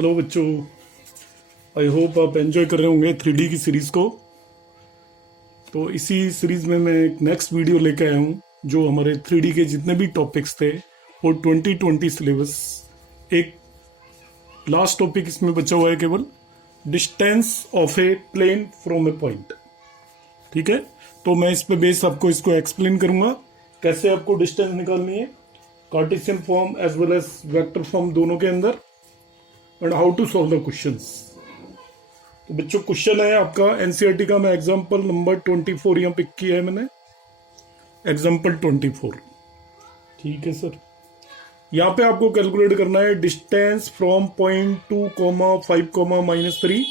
Hello बच्चों, I hope आप enjoy कर रहे होंगे 3D की सीरीज को। तो इसी सीरीज में मैं एक नेक्स्ट वीडियो लेके आया हूँ जो हमारे 3D के जितने भी टॉपिक्स थे वो 2020 सिलेबस। एक लास्ट टॉपिक इसमें बचा हुआ है केवल, distance of a plane from a point. ठीक है, तो मैं इस पे बेस आपको इसको एक्सप्लेन करूंगा कैसे आपको डिस्टेंस निकालनी है Cartesian form as well as vector form दोनों के अंदर, and how to solve the questions. तो बच्चों क्वेश्चन है आपका एनसीईआरटी का, मैं एग्जांपल नंबर 24 यहाँ पिक किया है मैंने, एग्जांपल 24। ठीक है सर, यहाँ पे आपको कैलकुलेट करना है डिस्टेंस फ्रॉम पॉइंट 2,5,-3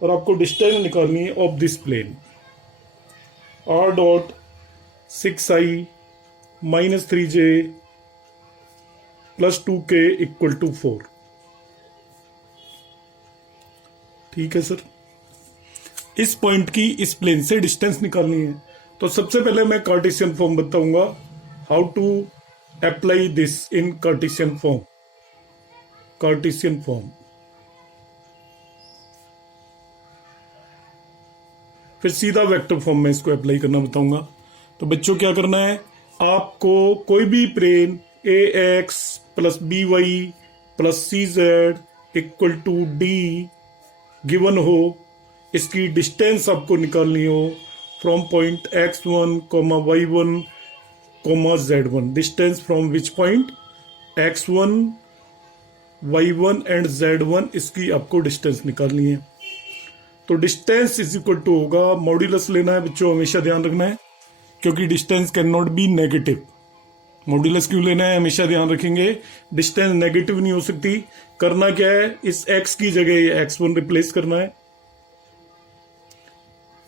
और आपको डिस्टेंस निकालनी है of this plane r dot 6i - 3j plus 2k equal to 4। ठीक है सर, इस पॉइंट की इस प्लेन से डिस्टेंस निकालनी है। तो सबसे पहले मैं कार्टेशियन फॉर्म बताऊंगा, how to apply this in Cartesian form. Cartesian form, फिर सीधा वेक्टर फॉर्म में इसको अप्लाई करना बताऊंगा। तो बच्चों क्या करना है, आपको कोई भी plane ax plus by plus cz equal to d given हो, इसकी डिस्टेंस आपको निकालनी हो from point x1, y1, z1। Distance from which point, x1, y1 and z1, इसकी आपको डिस्टेंस निकालनी है। तो डिस्टेंस इज इक्वल टू होगा, मॉड्यूलस लेना है बच्चों, हमेशा ध्यान रखना है, क्योंकि distance can not be negative. Modulus क्यों लेना है, हमेशा ध्यान रखेंगे, डिस्टेंस नेगेटिव नहीं हो सकती। करना क्या है, इस x की जगह ये x1 रिप्लेस करना है,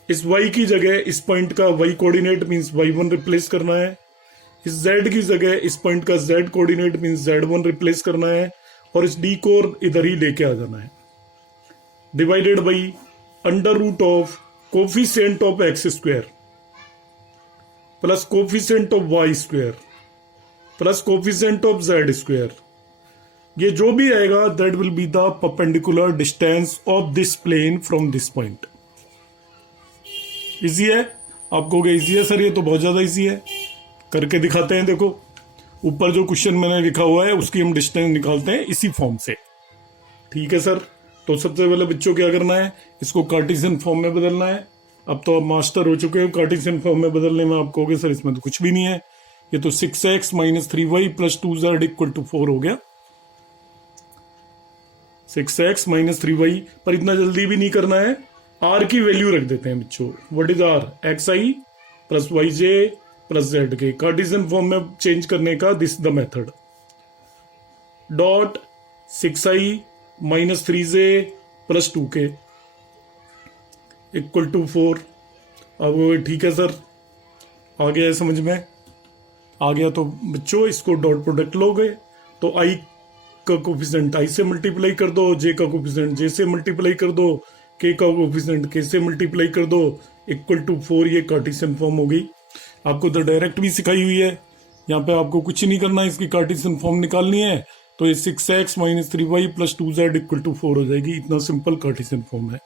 इस y की जगह इस पॉइंट का y coordinate means y1 replace करना है, इस z की जगह इस पॉइंट का z coordinate means z1 replace करना है, और इस d को इधर ही लेके आ जाना है। Divided by under root of coefficient of x square plus coefficient of y square plus coefficient of z square. ये जो भी आएगा that will be the perpendicular distance of this plane from this point. Easy है, आप कहोगे easy है sir, ये तो बहुत ज्यादा इजी है, करके दिखाते हैं। देखो ऊपर जो क्वेश्चन मैंने लिखा हुआ है उसकी हम डिस्टेंस निकालते हैं इसी फॉर्म से। ठीक है सर, तो सबसे पहले बच्चों क्या करना है, इसको कार्टेशियन फॉर्म में बदलना है। अब तो आप मास्टर हो चुके हो कार्टेशियन फॉर्म में बदलने में, आप कहोगे सर इसमें तो कुछ भी नहीं है, ये तो 6x - 3y plus 2z equal to 4 हो गया। 6x - 3y, पर इतना जल्दी भी नहीं करना है, r की वैल्यू रख देते हैं बच्चों। What is r, xi plus yj plus zk। Cartesian form में चेंज करने का this the method, dot 6i - 3j plus 2k equal to 4। अब ठीक है सर, आ गया है समझ में, आ गया। तो बच्चों इसको डॉट प्रोडक्ट लोगे तो i का कोफिशिएंट i से मल्टीप्लाई कर दो, j का कोफिशिएंट j से मल्टीप्लाई कर दो, k का कोफिशिएंट k से मल्टीप्लाई कर दो, इक्वल टू 4। ये कार्टेशियन फॉर्म हो गई। आपको तो डायरेक्ट भी सिखाई हुई है, यहाँ पे आपको कुछ नहीं करना है, इसकी कार्टेशियन फॉर्म निकालनी है। तो ये 6x - 3y plus 2z equal to 4 हो जाएगी। इतना सिंपल कार्टेशियन फॉर्म है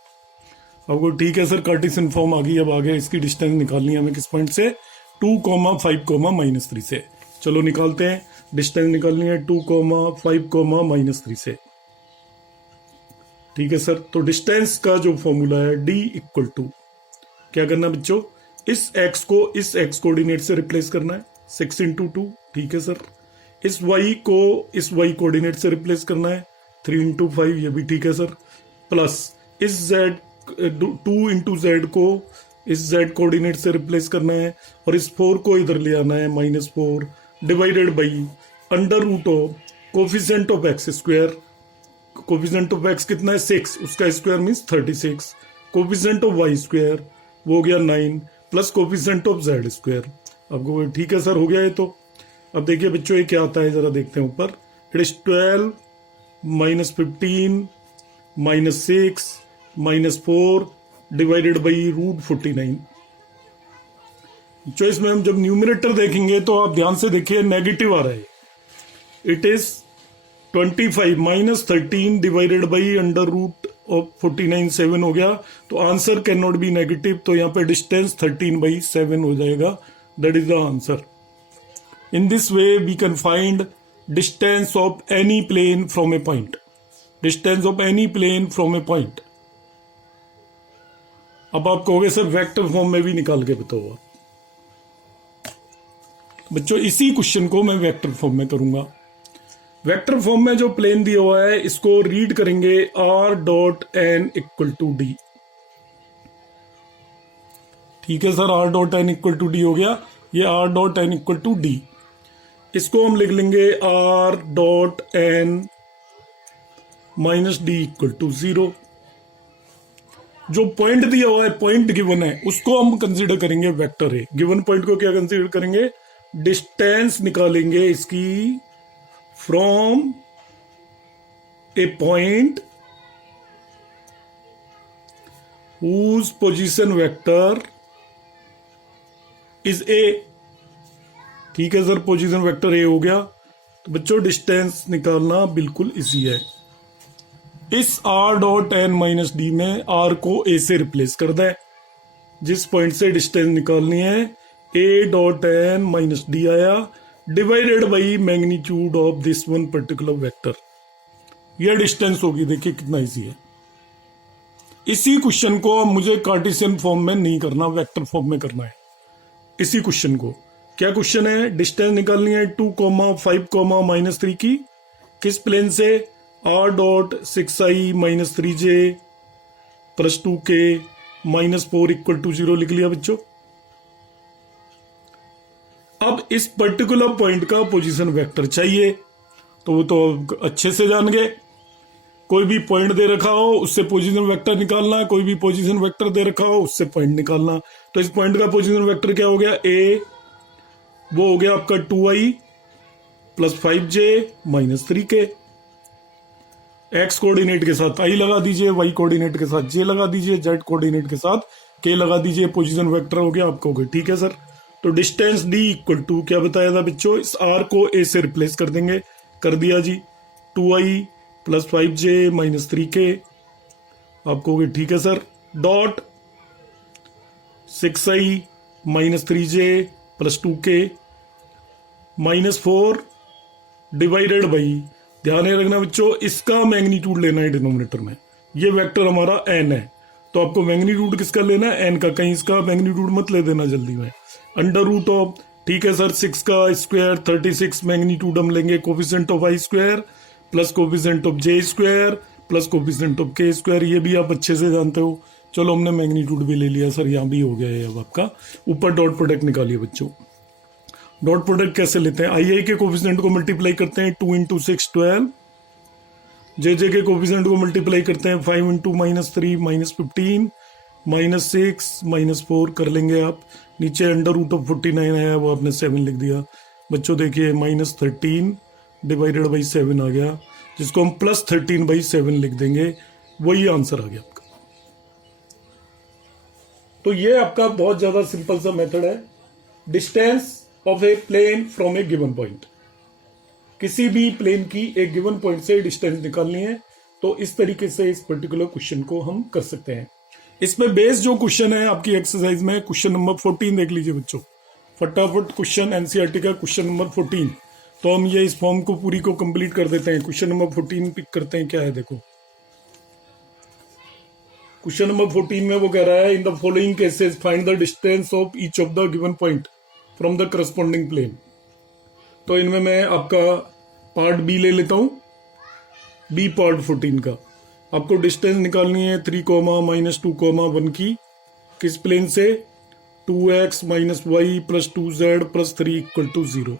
आपको। ठीक है सर, कार्टेशियन फॉर्म आ गई। अब आगे इसकी डिस्टेंस निकालनी है हमें किस पॉइंट से, 2, 5, - 3 से। चलो निकालते हैं, डिस्टेंस निकालनी है 2, 5, - 3 से। ठीक है सर, तो डिस्टेंस का जो फॉर्मूला है d इक्वल टू, क्या करना है बच्चों, इस x को इस x कोऑर्डिनेट से रिप्लेस करना है, 6 × 2। ठीक है सर, इस y को इस y कोऑर्डिनेट से रिप्लेस करना है, 3 × 5। ये भी ठीक है सर, प्लस इस z 2 × z को इस z कोऑर्डिनेट से रिप्लेस करना है, और इस 4 को इधर ले आना है, -4, divided by under root of coefficient of x square. Coefficient of x कितना है, 6, उसका square means 36, coefficient of y square वो हो गया 9, plus coefficient of z square. आपको ठीक है सर, हो गया ये तो। अब देखिए बच्चों ये क्या आता है, जरा देखते हैं ऊपर। It is 12 - 15 - 6 - 4 divided by √49। Choice में हम जब न्यूमरेटर देखेंगे तो आप ध्यान से देखिए नेगेटिव आ रहा है, it is 12 - 15 - 6 - 4 divided by √49। 49 + coefficient of x square, coefficient of y square वो हो गया 9, plus coefficient of z square. अब देखिए बच्चों ये क्या आता है, जरा देखते हैं ऊपर। It is -12 - 15 - 6 25 minus 13 divided by under root of 49 7 हो गया। तो answer can not be negative, तो यहाँ पे डिस्टेंस 13/7 हो जाएगा। That is the answer. In this way we can find distance of any plane from a point. Distance of any plane from a point. अब आप कहोगे सर वेक्टर फॉर्म में भी निकाल के बताओ। बच्चों इसी क्वेश्चन को मैं वेक्टर फॉर्म में करूंगा। वेक्टर फॉर्म में जो प्लेन दिया हुआ है इसको रीड करेंगे r.n=d। ठीक है सर, r.n=d हो गया। ये r.n=d, इसको हम लिख लेंगे r.n-d=0। जो पॉइंट दिया हुआ है, पॉइंट गिवन है, उसको हम कंसीडर करेंगे वेक्टर है। गिवन पॉइंट को क्या कंसीडर करेंगे? डिस्टेंस निकालेंगे इसकी from a point whose position vector is a. ठीक है सर, पोजीशन वेक्टर ए हो गया। तो बच्चों डिस्टेंस निकालना बिल्कुल इजी है। इस r.n-d में r को a से रिप्लेस कर दें। जिस पॉइंट से डिस्टेंस निकालनी है a.n-d आया, divided by magnitude of this one particular vector. यह डिस्टेंस होगी। देखिए कितना इजी है। इसी क्वेश्चन को मुझे कार्टेशियन फॉर्म में नहीं करना, वेक्टर फॉर्म में करना है। इसी क्वेश्चन को, क्या क्वेश्चन है? डिस्टेंस निकालनी है 2, 5, -3 की। किस प्लेन से? r.6i - 3j + 2k - 4 = 0 लिख लिया बच्चों। अब इस पर्टिकुलर पॉइंट का पोजीशन वेक्टर चाहिए, तो वो तो अच्छे से जान गए। कोई भी पॉइंट दे रखा हो उससे पोजीशन वेक्टर निकालना, कोई भी पोजीशन वेक्टर दे रखा हो उससे पॉइंट निकालना। तो इस पॉइंट का पोजीशन वेक्टर क्या हो गया? a, वो हो गया आपका 2i + 5j - 3k। x coordinate के साथ i लगा दीजिए, y कोऑर्डिनेट के साथ j लगा दीजिए, z कोऑर्डिनेट के साथ k लगा दीजिए। पोजीशन वेक्टर हो गया आपका। हो गया। ठीक है सर। तो डिस्टेंस d = क्या बताया था बच्चों? इस r को a से रिप्लेस कर देंगे। कर दिया जी। 2i + 5j - 3k आपको हो गया। ठीक है sir. Dot 6i - 3j + 2k -4 divided by, ध्यान रखना बच्चों, इसका मैग्नीट्यूड लेना है डिनोमिनेटर में। ये वेक्टर हमारा n है, तो आपको मैग्नीट्यूड किसका लेना है? n का। कहीं इसका मैग्नीट्यूड मत ले देना जल्दी में। अंडर रूट ऑफ, ठीक है सर, 6 का स्क्वायर 36 मैग्नीट्यूड हम लेंगे coefficient of i² plus coefficient of j² plus coefficient of k²। ये भी आप अच्छे से जानते हो। चलो हमने मैग्नीट्यूड भी ले लिया सर, यहाँ भी हो गया है। अब आपका ऊपर डॉट प्रोडक्ट निकालिए बच्चों। डॉट प्रोडक्ट कैसे लेते हैं? आई के कोफिशिएंट को मल्टीप्लाई करते हैं 2 × 6 12, जे के कोफिशिएंट को मल्टीप्लाई करते हैं 5 × -3 -15 -6 -4 कर लेंगे आप। नीचे अंडर रूट ऑफ 49 आया, वो आपने 7 लिख दिया बच्चों। देखिए -13 डिवाइडेड बाई 7 आ गया, जिसको हम +13/7 लिख देंगे। वही आंसर आ गया आपका। तो ये आपका बहुत ज्यादा सिंपल सा मेथड है। Distance of a plane from a given point. किसी भी प्लेन की एक गिवन पॉइंट से डिस्टेंस निकालनी है, तो इस तरीके से इस पर्टिकुलर क्वेश्चन को हम कर सकते हैं। इसमें बेस जो क्वेश्चन है आपकी एक्सरसाइज में, क्वेश्चन नंबर 14 देख लीजिए बच्चों। फटाफट क्वेश्चन एनसीईआरटी का क्वेश्चन नंबर 14। तो हम ये इस फॉर्म को पूरी को कंप्लीट कर देते हैं। क्वेश्चन नंबर 14 पिक करते हैं। क्या है देखो, क्वेश्चन नंबर 14 में वो कह रहा है in the following cases find the distance of each of the given point from the corresponding plane. तो इनमें मैं आपका पार्ट बी ले लेता हूं। बी पार्ट 14 का आपको डिस्टेंस निकालनी है 3, -2, 1 की। किस प्लेन से? 2x - y + 2z + 3 = 0।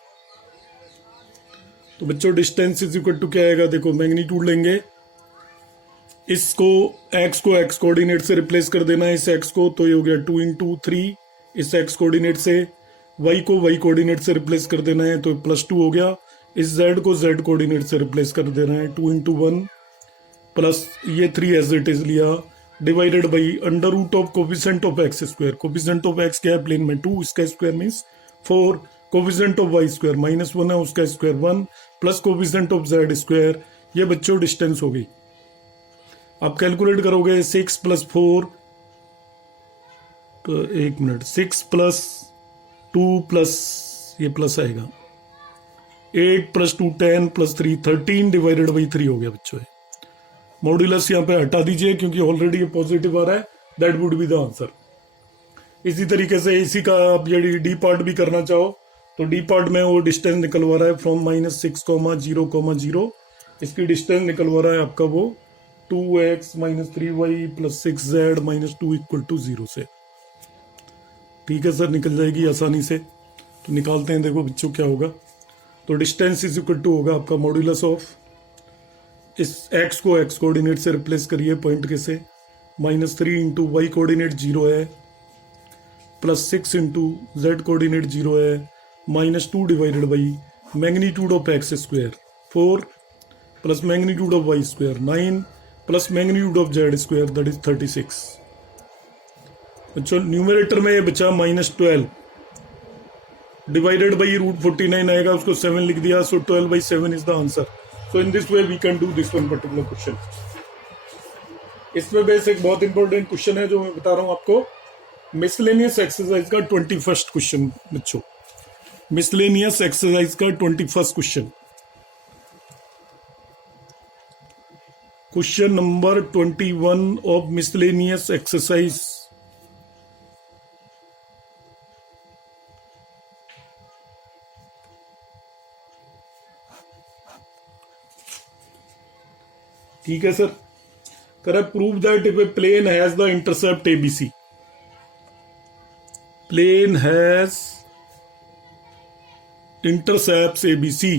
तो बच्चों डिस्टेंस इज इक्वल टू क्या आएगा? देखो मैग्नीट्यूड लेंगे, इसको x को x कोऑर्डिनेट से रिप्लेस कर देना है, इस x को। तो ये हो गया 2 × 3 इस x कोऑर्डिनेट से। y को y कोऑर्डिनेट से रिप्लेस कर देना है, तो +2 हो गया। इस z को z कोऑर्डिनेट से रिप्लेस कर देना है, 2 × 1 प्लस ये 3 एज इट इज लिया, divided by under root of coefficient of x²। Coefficient of x क्या है प्लेन में? 2, इसका square means 4। Coefficient of y² -1 है, उसका square 1 plus coefficient of z² ये बच्चों डिस्टेंस हो गई। आप कैलकुलेट करोगे 6 + 4, तो 1 मिनट, 6 + 2 प्लस ये प्लस आएगा, 8 + 2 10 + 3 13 / 3 हो गया बच्चों। मॉड्यूलस यहाँ पे हटा दीजिए क्योंकि ऑलरेडी ये पॉजिटिव आ रहा है, that would be the answer. इसी तरीके से इसी का आप यदि डी पार्ट भी करना चाहो तो डी पार्ट में वो डिस्टेंस निकलवा रहा है फ्रॉम -6, 0, 0, इसकी डिस्टेंस निकलवा रहा है आपका वो 2x - 3y + 6z - 2 = 0 से। ठीक है सर, निकल जाएगी आसानी से। तो निकालते हैं, देखो बच्चों क्या होगा। तो डिस्टेंस = होगा आपका मॉड्यूलस ऑफ, इस x को x कोऑर्डिनेट से रिप्लेस करिए पॉइंट के से, -3 × y कोऑर्डिनेट 0 है, +6 × z कोऑर्डिनेट 0 है, -2 / magnitude of x², 4 + magnitude of y², 9 + magnitude of z², that is 36। बच्चों न्यूमरेटर में ये बचा -12 डिवाइडेड बाई √49 आएगा, उसको 7 लिख दिया, so 12/7 is the answer. So in this way we can do this one particular question. इसमें बेस एक बहुत इंपॉर्टेंट क्वेश्चन है जो मैं बता रहा हूं आपको, मिसलेनियस एक्सरसाइज का 21st क्वेश्चन बच्चों, मिसलेनियस एक्सरसाइज का 21st question, question number 21 of miscellaneous exercise. ठीक है sir, correct, prove that if a plane has the intercept ABC, plane has intercepts ABC,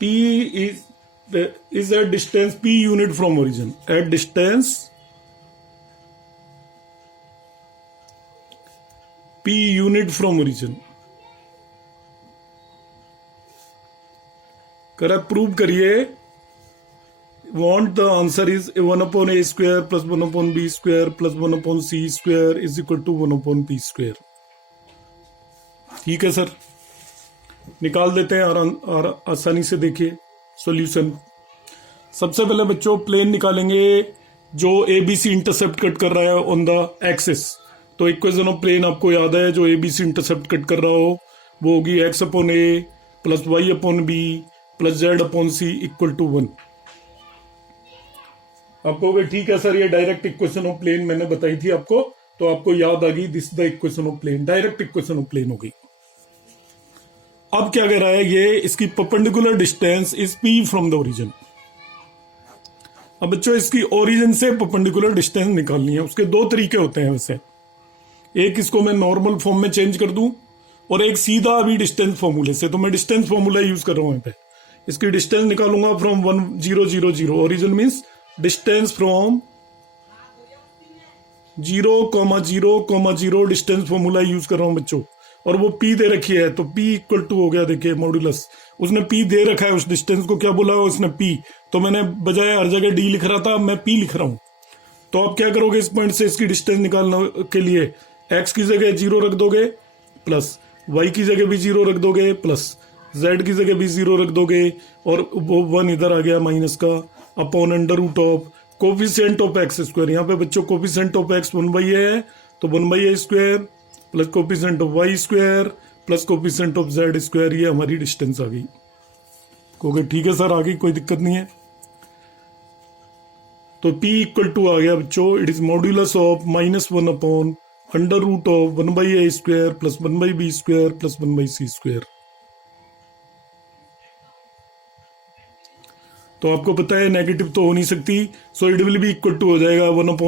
P is at distance P unit from origin, at distance P unit from origin। Correct, prove करिए। Want the answer is 1/a² + 1/b² + 1/c² = 1/p²। ठीक है sir, निकाल देते हैं आसानी से। देखिए solution, सबसे पहले बच्चों प्लेन निकालेंगे जो ABC इंटरसेप्ट कट कर रहा है ऑन द एक्सिस। तो इक्वेशन ऑफ प्लेन आपको याद है, जो ABC इंटरसेप्ट कट कर रहा हो वो होगी x/a + y/b + z/c = 1। आप कहोगे ठीक है सर, ये डायरेक्ट इक्वेशन ऑफ प्लेन मैंने बताई थी आपको, तो आपको याद आ गई, this the equation of plane, direct equation of plane हो गई। अब क्या कह रहा है ये, इसकी perpendicular distance is P from the origin. अब बच्चों इसकी ओरिजिन से परपेंडिकुलर डिस्टेंस निकालनी है। उसके दो तरीके होते हैं वैसे, एक इसको मैं नॉर्मल फॉर्म में चेंज कर दूं और एक सीधा अभी डिस्टेंस फॉर्मूले से। तो मैं डिस्टेंस फॉर्मूला यूज कर रहा हूं यहाँ पे। इसकी डिस्टेंस निकालूंगा from 1 0 0 0, origin means distance from 0, 0, 0 distance formula use कर रहा हूं बच्चों। और वो P दे रखी है, तो P = हो गया, देखिए मॉड्यूलस, उसने P दे रखा है, उस डिस्टेंस को क्या बोला है उसने P, तो मैंने बजाय हर जगह D लिख रहा था मैं P लिख रहा हूं। तो आप क्या करोगे, इस पॉइंट से इसकी डिस्टेंस निकालने के लिए x की जगह 0 रख दोगे, प्लस y की जगह भी 0 रख दोगे, प्लस z की जगह भी 0 रख दोगे, और वो 1 इधर आ गया माइनस का, upon √of coefficient of x²। यहाँ पे बच्चों कोफिशिएंट ऑफ x 1/a है, तो 1/a² plus coefficient of y² plus coefficient of z², ये हमारी डिस्टेंस आ गई। कहोगे ठीक है सर, आ गई, कोई दिक्कत नहीं है। तो P = आ गया बच्चों, इट इज मॉड्यूलस ऑफ -1/√ऑफ 1/a² + 1/b² + 1/c²। तो आपको पता है नेगेटिव तो हो नहीं सकती, so it will be equal to हो जाएगा 1/√ऑफ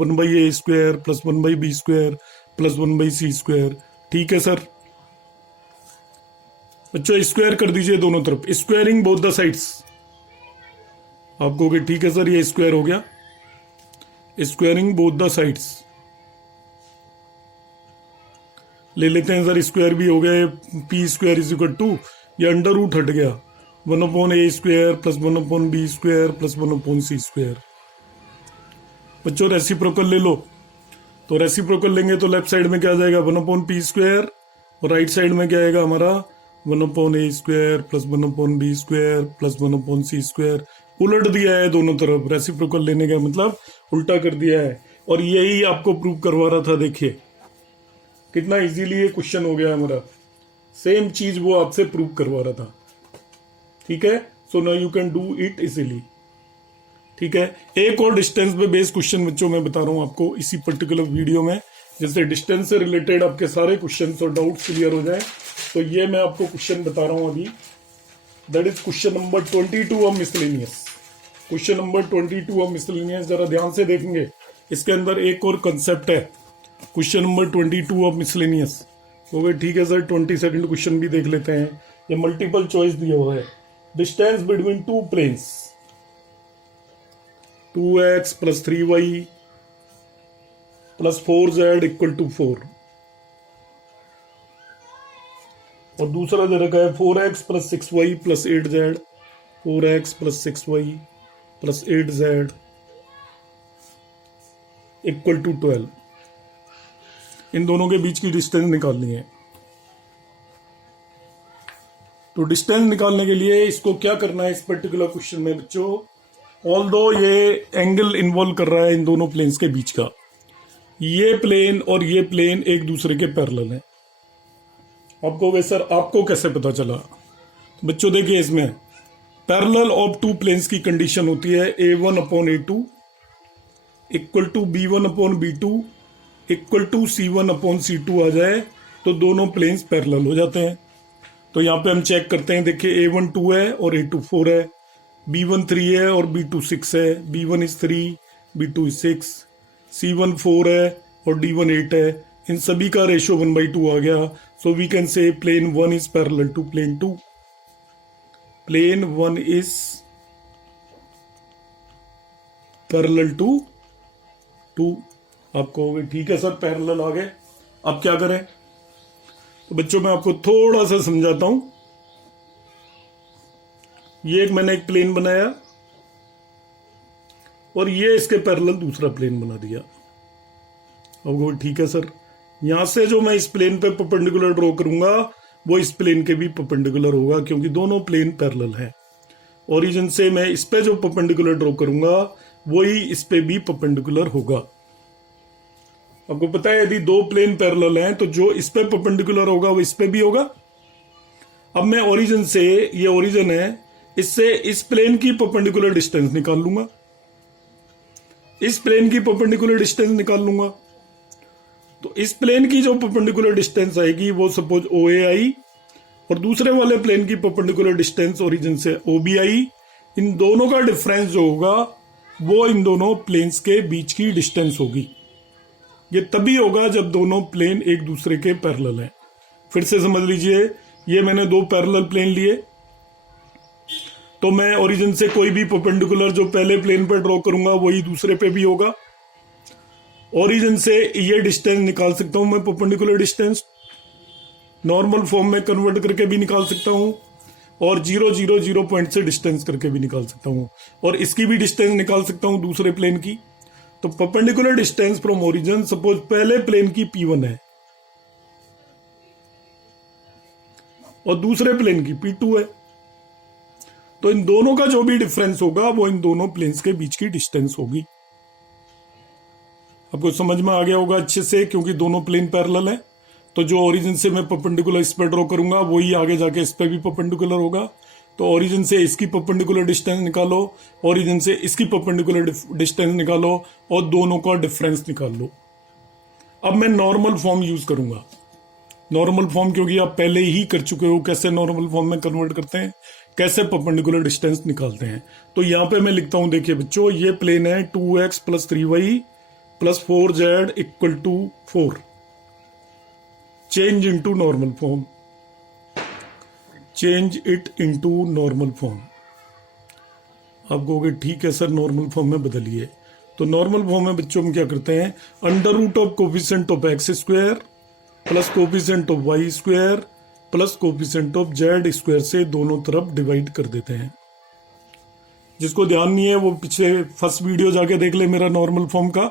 1/a² + 1/b² + 1/c²। ठीक है सर बच्चों, स्क्वायर कर दीजिए दोनों तरफ, स्क्वायरिंग बोथ द साइड्स। आप कहोगे ठीक है सर, ये स्क्वायर हो गया, स्क्वायरिंग बोथ द साइड्स ले लेते हैं सर, स्क्वायर भी हो गया, P² = ये अंडर रूट हट गया, 1/a² + 1/b² + 1/c²। बच्चों रेसिप्रोकल ले लो, तो रेसिप्रोकल लेंगे तो लेफ्ट साइड में क्या आ जाएगा 1/p² और राइट साइड में क्या आएगा हमारा 1/a² plus 1/b² plus 1/c²। उलट दिया है दोनों तरफ, रेसिप्रोकल लेने का मतलब उल्टा कर दिया है। और यही आपको प्रूव करवा रहा था, देखिए कितना इजीली ये क्वेश्चन हो गया हमारा। सेम चीज वो आपसे प्रूव करवा रहा था, ठीक है। So now you can do it easily, ठीक है। एक और डिस्टेंस पे बेस्ड क्वेश्चन बच्चों मैं बता रहा हूं आपको इसी पर्टिकुलर वीडियो में, जैसे डिस्टेंस से रिलेटेड आपके सारे क्वेश्चन और डाउट्स क्लियर हो जाए। तो ये मैं आपको क्वेश्चन बता रहा हूं अभी, that is question number 22 of miscellaneous. Question number 22 of miscellaneous, जरा ध्यान से देखेंगे, इसके अंदर एक और कंसेप्ट है। क्वेश्चन नंबर 22 ऑफ मिसलेनियस, तो वे ठीक है सर 22nd क्वेश्चन भी देख लेते हैं। ये मल्टीपल चॉइस दिया हुआ है। Distance between two planes 2x plus 3y plus 4z equal to 4, और दूसरा दे रखा है 4x plus 6y plus 8z, 4x plus 6y plus 8z equal to 12। इन दोनों के बीच की डिस्टेंस निकालनी है। तो डिस्टेंस निकालने के लिए इसको क्या करना है इस पर्टिकुलर क्वेश्चन में बच्चों, ऑल्दो ये एंगल इन्वॉल्व कर रहा है इन दोनों प्लेन्स के बीच का, ये प्लेन और ये प्लेन एक दूसरे के पैरेलल हैं। आपको वे सर आपको कैसे पता चला? तो बच्चों देखिए, इसमें पैरेलल ऑफ टू प्लेन्स की कंडीशन होती है a1/a2 equal to b1/b2 equal to c1/c2 आ जाए तो दोनों प्लेन्स पैरेलल हो जाते हैं। तो यहाँ पे हम चेक करते हैं, देखिए a1 2 है और a2 4 है, b1 3 है और b2 6 है, b1 is 3 b2 is 6, c1 4 है और d1 8 है। इन सभी का रेशियो 1/2 आ गया। So we can say plane 1 is parallel to plane 2, plane 1 is parallel to 2। आपको ठीक है सर पैरेलल आ गए। अब क्या करें? तो बच्चों मैं आपको थोड़ा सा समझाता हूं। ये मैंने एक प्लेन बनाया और ये इसके पैरेलल दूसरा प्लेन बना दिया। अब ठीक है सर, यहां से जो मैं इस प्लेन पे परपेंडिकुलर ड्रॉ करूंगा वो इस प्लेन के भी परपेंडिकुलर होगा, क्योंकि दोनों प्लेन पैरेलल हैं। ओरिजिन से मैं इस पे जो परपेंडिकुलर ड्रॉ करूंगा वही इस पे भी परपेंडिकुलर होगा। आपको पता है यदि दो प्लेन पैरेलल हैं तो जो इस पे परपेंडिकुलर होगा वो इस पे भी होगा। अब मैं ओरिजिन से, ये ओरिजिन है, इससे इस प्लेन की परपेंडिकुलर डिस्टेंस निकाल लूंगा, इस प्लेन की परपेंडिकुलर डिस्टेंस निकाल लूंगा। तो इस प्लेन की जो परपेंडिकुलर डिस्टेंस आएगी वो सपोज OA आई, और दूसरे वाले प्लेन की परपेंडिकुलर डिस्टेंस ओरिजिन से OB आई। इन दोनों का डिफरेंस जो होगा वो इन दोनों प्लेन्स के बीच की डिस्टेंस होगी। ये तभी होगा जब दोनों प्लेन एक दूसरे के पैरेलल हैं। फिर से समझ लीजिए, ये मैंने दो पैरेलल प्लेन लिए, तो मैं ओरिजिन से कोई भी परपेंडिकुलर जो पहले प्लेन पर ड्रॉ करूंगा वही दूसरे पे भी होगा। ओरिजिन से ये डिस्टेंस निकाल सकता हूं मैं, परपेंडिकुलर डिस्टेंस नॉर्मल फॉर्म में कन्वर्ट करके भी निकाल सकता हूं, और 0 0 0 पॉइंट से डिस्टेंस करके भी निकाल सकता हूं, और इसकी भी डिस्टेंस निकाल सकता हूं दूसरे प्लेन की। तो perpendicular distance from origin, suppose पहले प्लेन की P1 है और दूसरे प्लेन की P2 है, तो इन दोनों का जो भी डिफरेंस होगा वो इन दोनों प्लेन्स के बीच की डिस्टेंस होगी। आपको समझ में आ गया होगा अच्छे से, क्योंकि दोनों प्लेन पैरेलल है। तो जो ओरिजिन से मैं परपेंडिकुलर इस पर ड्रॉ करूंगा वही आगे जाके इस पर भी परपेंडिकुलर होगा। तो ओरिजिन से इसकी परपेंडिकुलर डिस्टेंस निकालो, ओरिजिन से इसकी परपेंडिकुलर डिस्टेंस निकालो और दोनों का डिफरेंस निकाल लो। अब मैं नॉर्मल फॉर्म यूज करूंगा। नॉर्मल फॉर्म क्योंकि आप पहले ही कर चुके हो, कैसे नॉर्मल फॉर्म में कन्वर्ट करते हैं, कैसे परपेंडिकुलर डिस्टेंस निकालते हैं। तो यहां पे मैं लिखता हूं, देखिए बच्चों, ये प्लेन है 2x plus 3y plus 4z equal to 4। Change into normal form, change it into normal form. आप कहोगे ठीक है सर नॉर्मल फॉर्म में बदलिए। तो नॉर्मल फॉर्म में बच्चों हम क्या करते हैं, under root of coefficient of x square plus coefficient of y square plus coefficient of z square से दोनों तरफ डिवाइड कर देते हैं। जिसको ध्यान नहीं है वो पिछले फर्स्ट वीडियो जाके देख ले मेरा नॉर्मल फॉर्म का,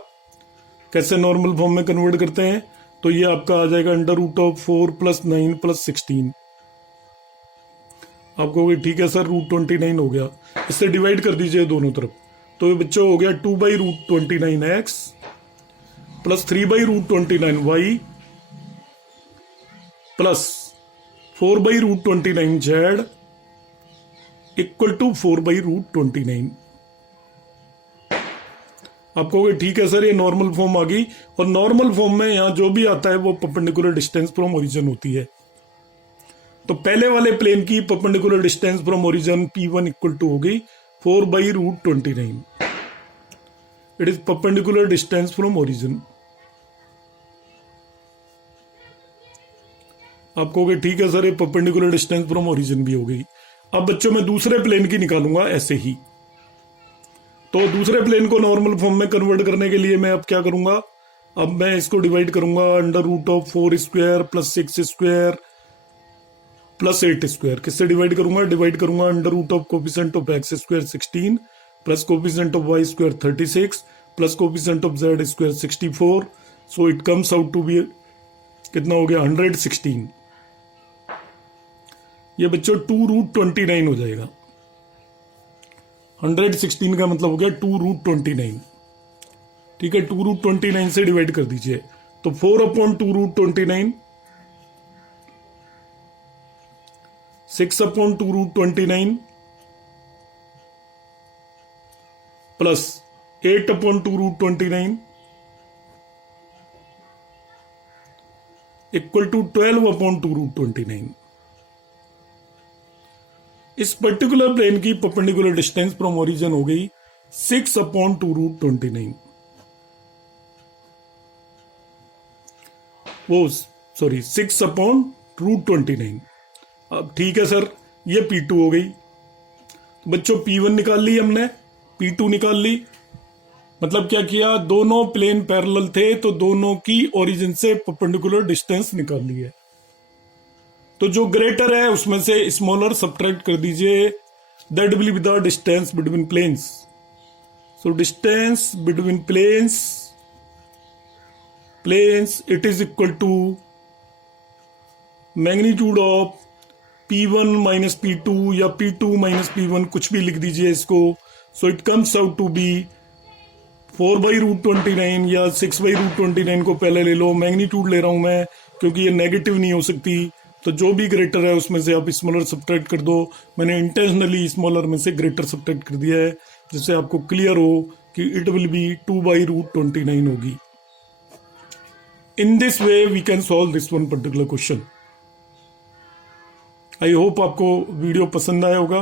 कैसे नॉर्मल फॉर्म में कन्वर्ट करते हैं। तो ये आपका आ जाएगा √4 + 9 + 16। आप कहोगे ठीक है सर √29 हो गया, इससे डिवाइड कर दीजिए दोनों तरफ। तो ये बच्चों हो गया 2/√29x + 3/√29y + 4/√29z = 4/√29। आप कहोगे ठीक है सर ये नॉर्मल फॉर्म आ गई, और नॉर्मल फॉर्म में यहां जो भी आता है वो परपेंडिकुलर डिस्टेंस फ्रॉम ओरिजिन होती है। तो पहले वाले प्लेन की perpendicular distance from origin P1 = हो गई 4/√29। It is perpendicular distance from origin. आप कहोगे ठीक है सर ये परपेंडिकुलर डिस्टेंस फ्रॉम ओरिजिन भी हो गई। अब बच्चों मैं दूसरे प्लेन की निकालूंगा ऐसे ही। तो दूसरे प्लेन को नॉर्मल फॉर्म में कन्वर्ट करने के लिए मैं अब क्या करूंगा, अब मैं इसको डिवाइड करूंगा √4² + 6² + 8²। किससे डिवाइड करूंगा, डिवाइड करूंगा √कोफिशिएंट of x² 16 + coefficient of y² 36 + coefficient of z² 64। So it comes out to be कितना हो गया 116। ये बच्चों 2√29 हो जाएगा। 116 का मतलब हो गया 2√29। ठीक है, 2√29 से डिवाइड कर दीजिए तो 4/2√29, 6/2√29 प्लस 8/2√29 = 12/2√29। इस पर्टिकुलर प्लेन की परपेंडिकुलर डिस्टेंस फ्रॉम ओरिजिन हो गई 6/2√29। वो सॉरी 6/√29। अब ठीक है सर ये P2 हो गई। बच्चों P1 निकाल ली हमने, P2 निकाल ली। मतलब क्या किया, दोनों प्लेन पैरेलल थे तो दोनों की ओरिजिन से परपेंडिकुलर डिस्टेंस निकाल ली है। तो जो ग्रेटर है उसमें से स्मॉलर सब्ट्रैक्ट कर दीजिए, that will be the distance between planes. So distance between planes it is equal to magnitude of P1 - P2 या P2 - P1, कुछ भी लिख दीजिए इसको। So it comes out to be 4/√29 या 6/√29 को पहले ले लो, मैग्नीट्यूड ले रहा हूं मैं क्योंकि ये नेगेटिव नहीं हो सकती। तो जो भी ग्रेटर है उसमें से आप स्मॉलर सब्ट्रैक्ट कर दो। मैंने इंटेंशनली स्मॉलर में से ग्रेटर सब्ट्रैक्ट कर दिया है जिससे आपको क्लियर हो कि इट विल बी 2/√29 होगी। In this way we can solve this one particular question. I hope आपको वीडियो पसंद आया होगा।